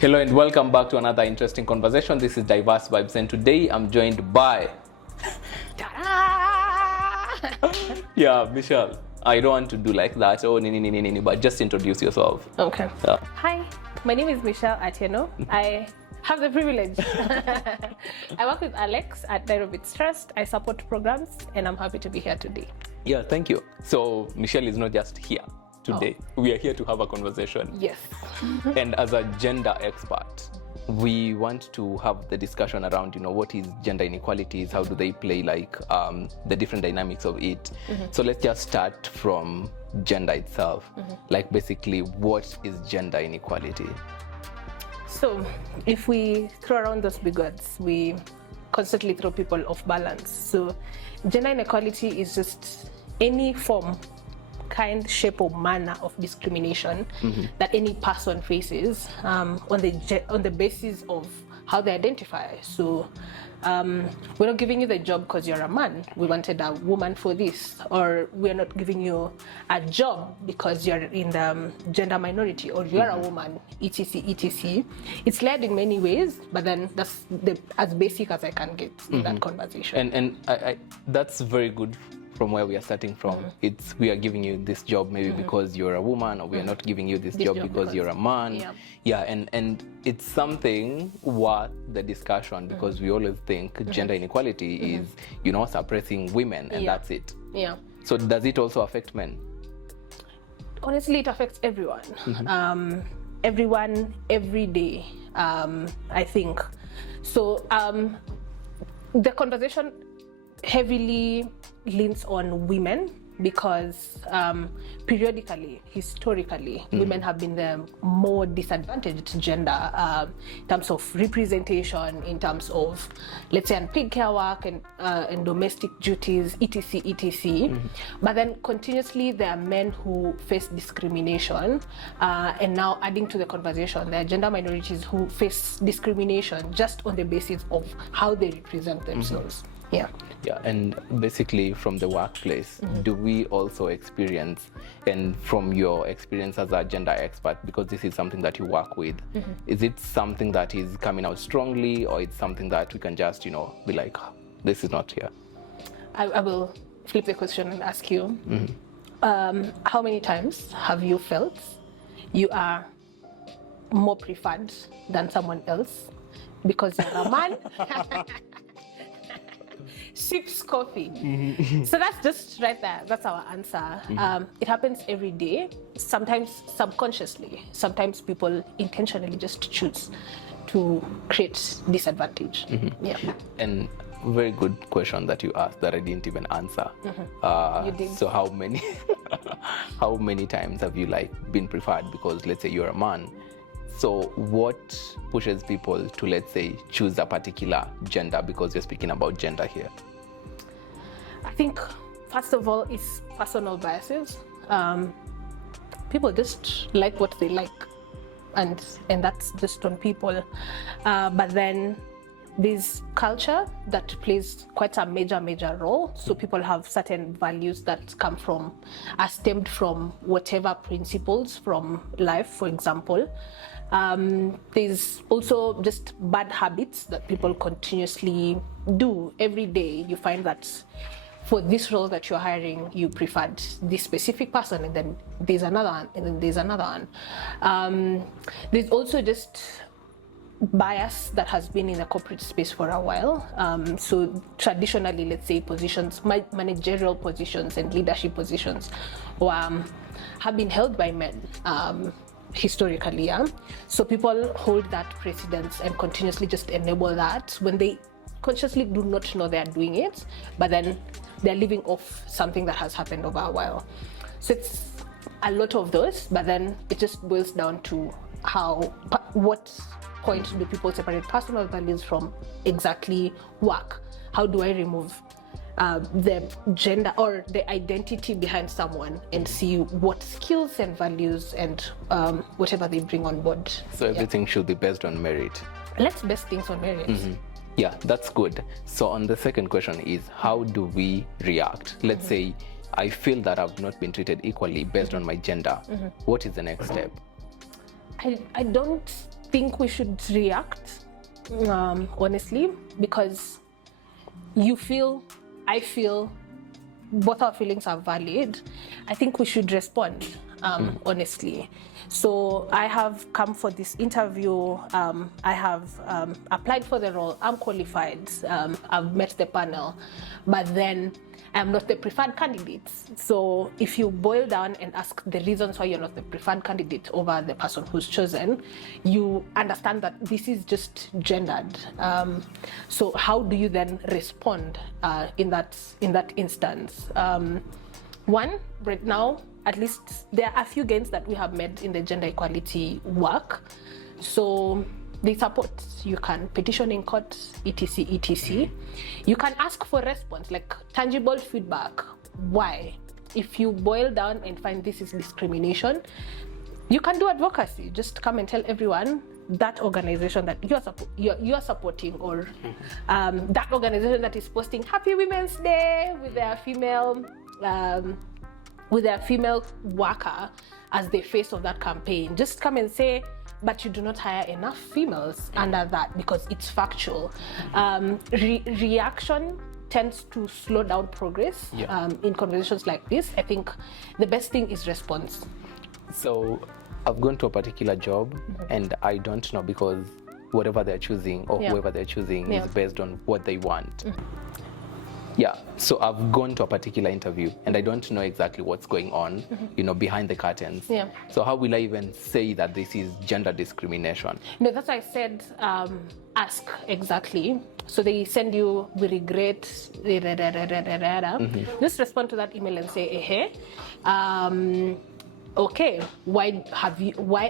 Hello and welcome back to another interesting conversation. This is Diverse Vibes and today I'm joined by... yeah, Michelle. I don't want to do like that, but just introduce yourself. Okay. Hi, my name is Mitchelle Atieno. I have the privilege. I work with Alex at WeAreBits Trust. I support programs and I'm happy to be here today. Yeah, thank you. So Michelle is not just here today. We are here to have a conversation. Yes. And as a gender expert, we want to have the discussion around, what is gender inequalities? How do they play the different dynamics of it? So let's just start from gender itself. Like basically, what is gender inequality? So if we throw around those big words, we constantly throw people off balance. So gender inequality is just any form, kind, shape or manner of discrimination that any person faces on the basis of how they identify. So we're not giving you the job because you're a man. We wanted a woman for this. Or we're not giving you a job because you're in the gender minority or you're a woman, etc, etc. It's layered in many ways, but then that's as basic as I can get in that conversation. And I that's very good. From where we are starting from, we are giving you this job maybe because you're a woman, or we are not giving you this job because you're a man. Yeah, and it's something worth the discussion because we always think gender inequality is, suppressing women and that's it. Yeah. So does it also affect men? Honestly, it affects everyone. Everyone, every day, I think. So the conversation heavily leans on women because periodically, historically, women have been the more disadvantaged gender in terms of representation, in terms of, let's say, unpaid care work and domestic duties, etc, etc. But then continuously there are men who face discrimination, and now adding to the conversation, there are gender minorities who face discrimination just on the basis of how they represent themselves. Yeah, and basically from the workplace, do we also experience, and from your experience as a gender expert, because this is something that you work with, is it something that is coming out strongly, or it's something that we can just, be like, this is not here? I will flip the question and ask you, how many times have you felt you are more preferred than someone else because you're a man? Sips coffee. So that's just right there. That's our answer. It happens every day, sometimes subconsciously. Sometimes people intentionally just choose to create disadvantage. Yeah. And very good question that you asked that I didn't even answer. You did. So how many how many times have you been preferred because, let's say, you're a man? So what pushes people to, let's say, choose a particular gender, because you're speaking about gender here? I think, first of all, it's personal biases. People just like what they like, and that's just on people. But then there's culture that plays quite a major role. So people have certain values that are stemmed from whatever principles from life, for example. There's also just bad habits that people continuously do every day. You find that for this role that you're hiring, you preferred this specific person, and then there's another one, and then there's another one. There's also just bias that has been in the corporate space for a while. So traditionally, let's say, positions, managerial positions and leadership positions have been held by men. Historically, yeah. So people hold that precedence and continuously just enable that when they consciously do not know they're doing it, but then they're living off something that has happened over a while. So it's a lot of those, but then it just boils down to what point do people separate personal values from exactly work? How do I remove the gender or the identity behind someone and see what skills and values and whatever they bring on board? So everything should be based on merit. Let's base things on merit. Yeah, that's good. So on the second question is, how do we react? Let's say I feel that I've not been treated equally based on my gender. What is the next step? I don't think we should react, honestly, because I feel, both our feelings are valid. I think we should respond, honestly. So I have come for this interview. I have applied for the role. I'm qualified. I've met the panel, but then I'm not the preferred candidate. So if you boil down and ask the reasons why you're not the preferred candidate over the person who's chosen, you understand that this is just gendered. So how do you then respond in that instance? One, right now, at least there are a few gains that we have made in the gender equality work. So they support, you can petition in court, etc, etc. You can ask for response, like tangible feedback. Why? If you boil down and find this is discrimination, you can do advocacy. Just come and tell everyone that organization that you are supporting, or that organization that is posting Happy Women's Day with their female worker as the face of that campaign. Just come and say, but you do not hire enough females under that, because it's factual. Reaction tends to slow down progress in conversations like this. I think the best thing is response. So I've gone to a particular job and I don't know, because whatever they're choosing or whoever they're choosing is based on what they want. Yeah, so I've gone to a particular interview and I don't know exactly what's going on, behind the curtains. Yeah. So how will I even say that this is gender discrimination? No, that's why I said ask exactly. So they send you, we regret, just respond to that email and say, okay, why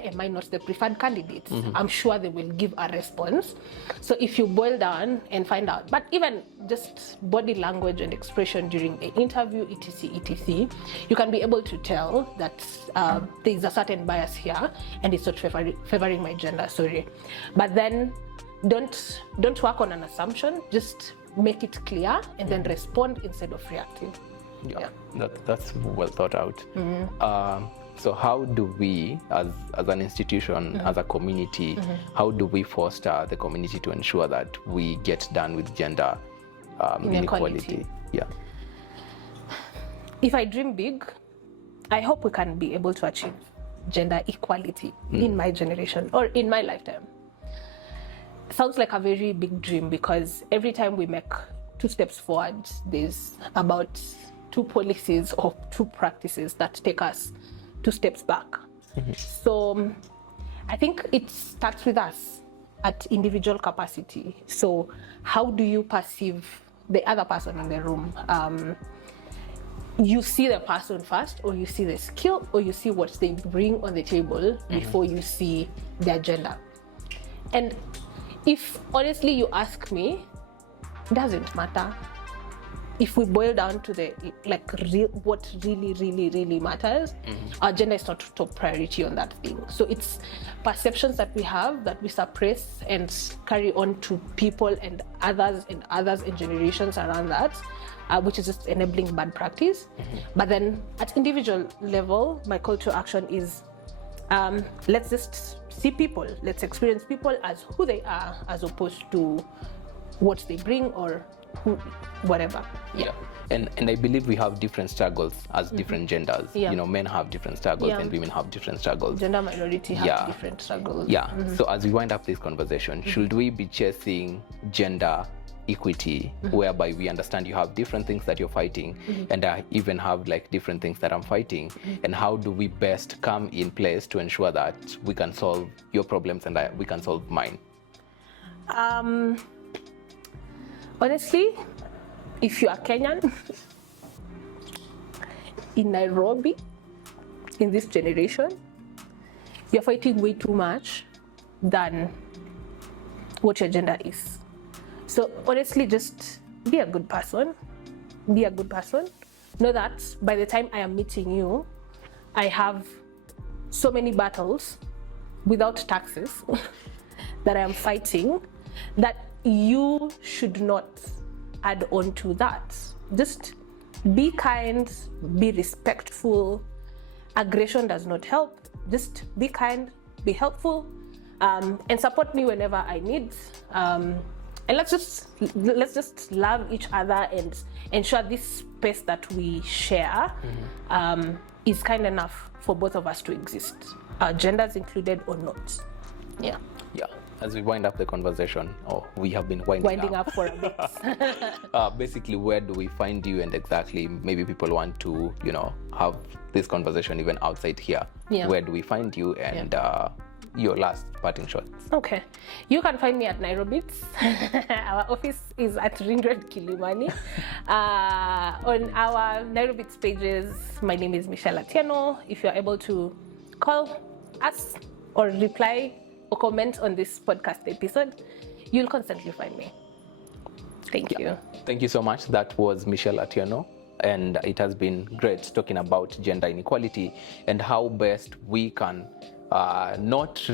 am I not the preferred candidate? I'm sure they will give a response. So if you boil down and find out, but even just body language and expression during the interview, etc, you can be able to tell that there is a certain bias here and it's not favoring my gender, sorry. But then don't work on an assumption, just make it clear and then respond instead of reacting. Yeah. That's well thought out. So how do we, as an institution, as a community, how do we foster the community to ensure that we get done with gender inequality? Yeah. If I dream big, I hope we can be able to achieve gender equality in my generation or in my lifetime. Sounds like a very big dream, because every time we make 2 steps forward, there's about 2 policies or 2 practices that take us 2 steps back. So I think it starts with us at individual capacity. So how do you perceive the other person in the room? You see the person first, or you see the skill, or you see what they bring on the table before you see their gender. And if honestly you ask me, it doesn't matter. If we boil down to the what really matters, our gender is not top priority on that thing. So it's perceptions that we have that we suppress and carry on to people and others and generations around that, which is just enabling bad practice. But then at individual level, my call to action is let's just see people, let's experience people as who they are, as opposed to what they bring or whatever. Yeah. And I believe we have different struggles as different genders. Men have different struggles and women have different struggles. Gender minority have different struggles. So as we wind up this conversation, should we be chasing gender equity, whereby we understand you have different things that you're fighting, and I even have different things that I'm fighting, and how do we best come in place to ensure that we can solve your problems and we can solve mine? Honestly, if you are Kenyan, in Nairobi, in this generation, you're fighting way too much than what your gender is. So honestly, just be a good person. Be a good person. Know that by the time I am meeting you, I have so many battles without taxes that I am fighting, that you should not add on to that. Just be kind, be respectful. Aggression does not help. Just be kind, be helpful, and support me whenever I need. And let's just love each other and ensure this space that we share is kind enough for both of us to exist, genders included or not. Yeah. Yeah. As we wind up the conversation, or we have been winding up for a bit. Basically, where do we find you? And exactly, maybe people want to, have this conversation even outside here. Yeah. Where do we find you? And your last parting shots. Okay. You can find me at WeAreBits. Our office is at Ring Road, Kilimani. On our WeAreBits pages, my name is Mitchelle Atieno. If you're able to call us or reply or comment on this podcast episode, you'll constantly find me. Thank you. Thank you so much. That was Mitchelle Atieno, and it has been great talking about gender inequality and how best we can not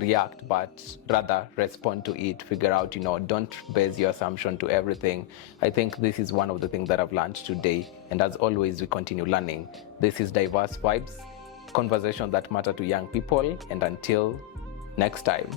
react, but rather respond to it, figure out, don't base your assumption to everything. I think this is one of the things that I've learned today. And as always, we continue learning. This is Diverse Vibes, conversations that matter to young people. And until next time.